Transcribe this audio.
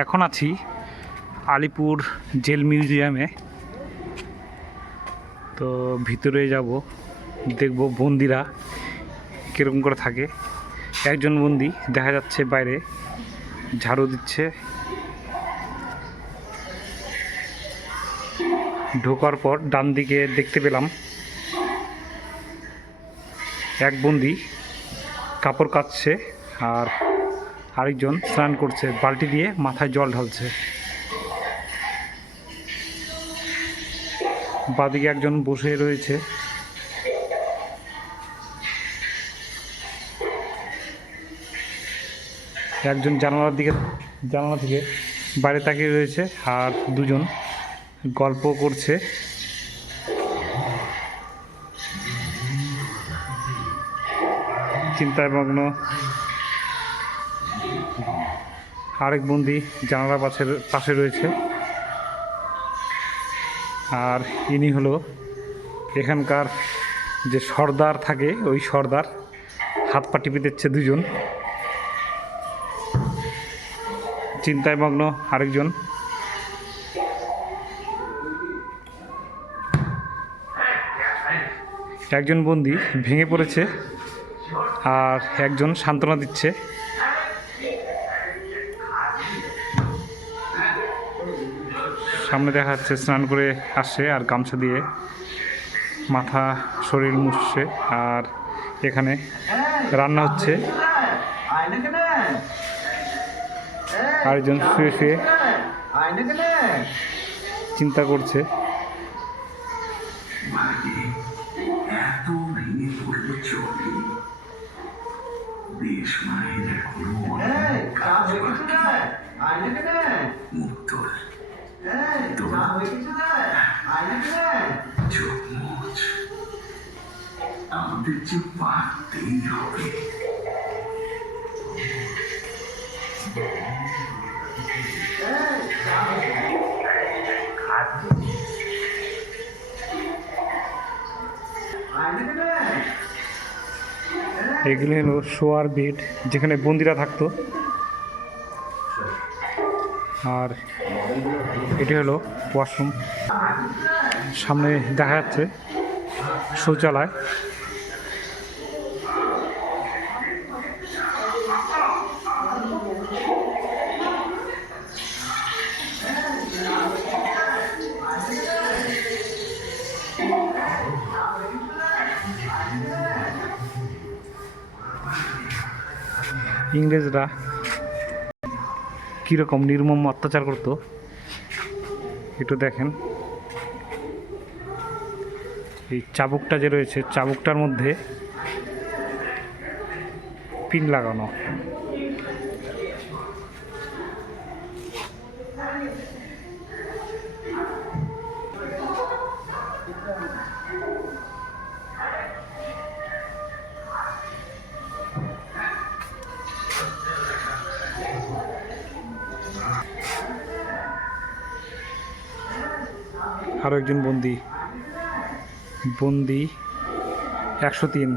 এখন আছি আলিপুর জেল মিউজিয়ামে। তো ভিতরে যাব, দেখব বন্দিরা কীরকম করে থাকে। একজন বন্দি দেখা যাচ্ছে বাইরে ঝাড়ু দিচ্ছে। ঢোকার পর ডান দিকে দেখতে পেলাম এক বন্দি কাপড় কাচছে আর আরেকজন স্নান করছে, বালতি দিয়ে মাথায় জল ঢালছে। বাদিকে একজন বসে রয়েছে। একজন জানালা থেকে বাইরে তাকিয়ে রয়েছে আর দুজন গল্প করছে। চিন্তায় মগ্ন আরেক বন্দি জানালার পাশে রয়েছে। আর ইনি হলো এখানকার যে সর্দার থাকে, ওই সর্দার। হাত পা টিপে দিচ্ছে দুজন। চিন্তায় মগ্ন আরেকজন। একজন বন্দি ভেঙে পড়েছে আর একজন সান্ত্বনা দিচ্ছে। সামনে দেখা যাচ্ছে স্নান করে আসছে আর গামছা দিয়ে মাথা শরীর মুছছে। আর এখানে রান্না হচ্ছে। আরেকজন শুয়ে শুয়ে চিন্তা করছে। আমাদের যে পারতেই হবে। এগুলো হলো শোয়ার বেড, যেখানে বন্দিরা থাকতো। আর এটি হলো ওয়াশরুম। সামনে দেখা যাচ্ছে শৌচালয়। ইংরেজরা কীরকম নির্মম অত্যাচার করতো একটু দেখেন। এই চাবুকটা যে রয়েছে, চাবুকটার মধ্যে পিন লাগানো। আরও একজন বন্দি 103।